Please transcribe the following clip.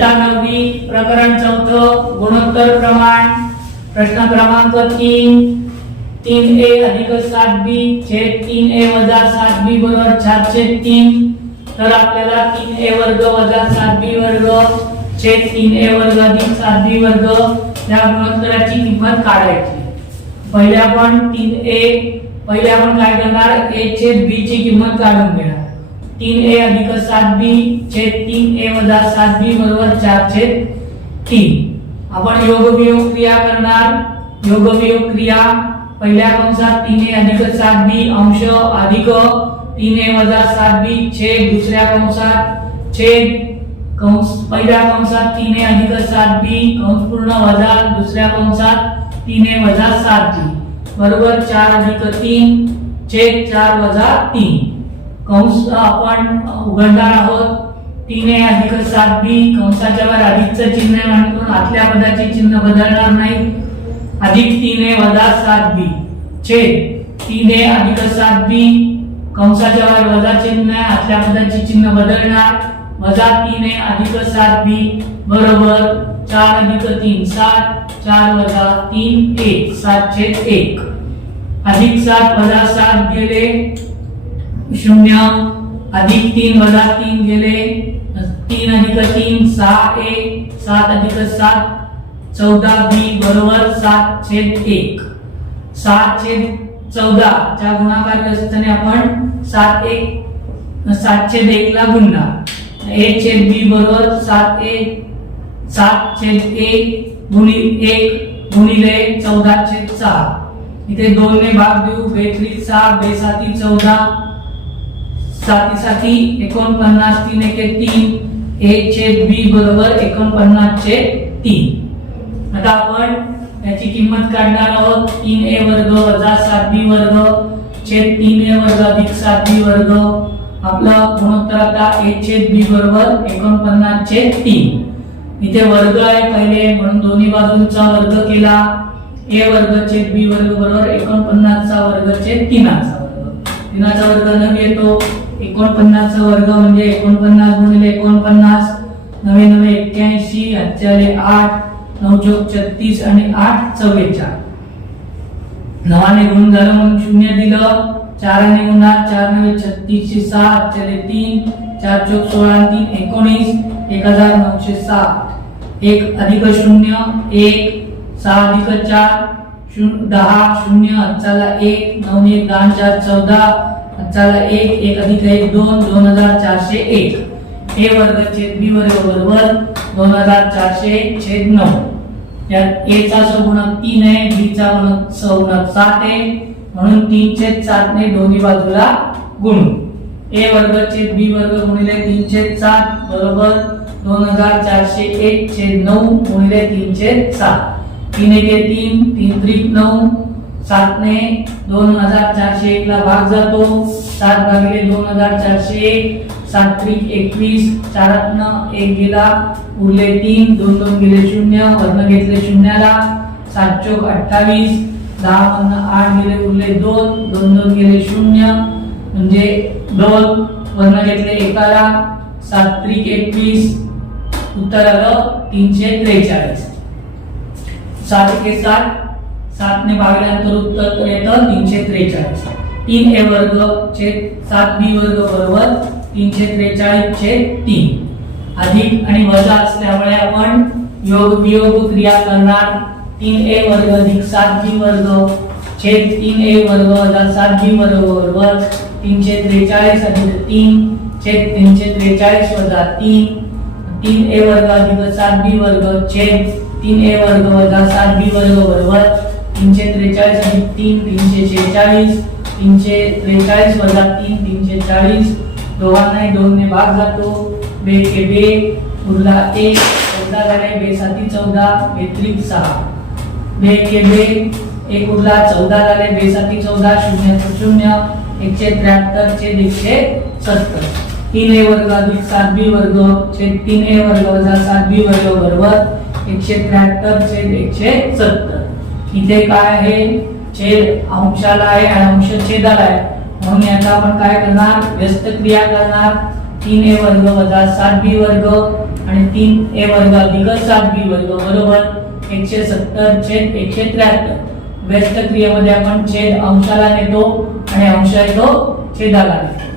9वी प्रकरण 4 गुणोत्तर प्रमाण प्रश्न क्रमांक 3 3a अधिक 7b छेद 3a वजा 7b बरोबर 4/3 तर आपल्याला 3a वर्ग वजा 7b वर्ग छेद 3a वर्ग अधिक 7b वर्ग या गुणोत्तराची किंमत काढायची। पहिले आपण काय करणार a छेद b ची किंमत काढून घेणार। 3a अधिक 7b छेद 3a वजा 7b बरोबर 4/3। आपण योगवियोग क्रिया करणार। योगवियोग क्रिया पहिल्या कंसात 3a अधिक 7b अंश अधिक 3a वजा 7b छेद दुसऱ्या कंसात छेद कंस पहिल्या कंसात 3a अधिक 7b कंस पूर्ण वजा दुसऱ्या कंसात 3a वजा 7b बरोबर 4 अधिक 3 छेद 4 वजा 3 कंस आपण उघडणार आहोत। 3a अधिक 7b कंसाच्या वर अधिकचे चिन्ह आहे म्हणून आतल्या पदाचे चिन्ह बदलणार नाही। अधिक 3a वजा 7b छेद 3a अधिक 7b कंसाच्या वर वजा चिन्ह आहे आतल्या पदाचे चिन्ह बदलणार वजा 3a अधिक 7b बरोबर 4 अधिक 3 7 4 वजा 3 1 7/1 अधिक 7 वजा 7 गेले 0 अधिक 3 वजा 3 गेले 3 अधिक 3 6 1 7 अधिक 7 14b बरोबर 7/1 7/14 च्या गुणाकार असताना आपण 7/1 ला गुणणार। a/b बरोबर 7/1 गुणिले 14/6 इथे 2 ने भाग देऊ 2 6 2 7 14 7 49 3 1 3 a/b बरोबर 49/3। आता आपण याची किंमत काढणार आहोत। 3a वर्ग वजा 7b वर्ग छेद 3a वर्ग अधिक 7b वर्ग आपला गुणोत्तर आता a/b बरोबर 49/3। इथे वर्ग आहे पहिले म्हणून दोन्ही बाजूंचा वर्ग केला। a वर्ग छेद b वर्ग बरोबर 49 चा वर्ग छेद 3 चा वर्ग 3 चा वर्ग न येतो 49 चा वर्ग म्हणजे 49 गुणिले 49 9 9 81 8 8 9 36 आणि 8 44 9ने गुण झालं म्हणून 0 दिलं 4 ने गुणा 4 9 36 7 3 4 16 3 19 1960 1 अधिक 0 1 6 अधिक 4 10 0 अचाला 1 9 1 10 4 14 अचाला 1 1 अधिक 1 2 2401 a वर्ग छेद b वर्ग बरोबर 2401 छेद 9 यात a चा सहगुणक 3 आहे b चा सहगुणक 7 आहे म्हणून 3/7 ने दोन्ही बाजूला गुणू। a वर्ग छेद b वर्ग गुणिले 3/7 बरोबर 2401 छेद 9 गुणिले 3/7 3 1 3 3 3 9 7 ने 2401 ला भाग जातो 7 भागिले 2401 7 3 21 4 न 1 गेला उरले 3 2 2 गेले 0 वर्ण घेतले 0 ला 7 चौक 28 10 वर्ण 8 गेले उरले 2 2 2 गेले 0 म्हणजे 2 वर्ण घेतले 1 ला 7 3 21 उत्तर आलं 343। 7 के 7 ने भागल्यानंतर उत्तर येतं 343। 3a वर्ग छेद 7b वर्ग बरोबर 343/3 अधिक आणि वजा असल्यामुळे आपण योग वियोग क्रिया करणार। 3a वर्ग अधिक 7b वर्ग छेद 3a वर्ग वजा 7b वर्ग बरोबर 343 अधिक 3 छेद 343 वजा 3 3a वर्ग अधिक 7b वर्ग छेद 3a वर्ग वजा 7b वर्ग बरोबर 343 अधिक 3 346 343 वजा 3 340 दोघांनाही 2 ने भाग जातो 2 के 2 उरला 1 14 झाले 2 7 14 2 6 2 के 2 1 उरला 14 झाले 2 7 14 0 0 173 छेद 170 3a वर्ग अधिक 7b वर्ग छेद 3a वर्ग वजा 7b वर्ग बरोबर 173 छेद 170। इथे काय आहे छेद अंशाला आहे आणि अंश छेदाला आहे म्हणून याचा आपण काय करणार व्यस्त क्रिया करणार। 3a वर्ग वजा 7b वर्ग आणि 3a वर्ग अधिक 7b वर्ग बरोबर 170 छेद 173. व्यस्त क्रियेमध्ये आपण छेद अंशाला नेतो आणि अंश आहे तो छेदाला नेतो.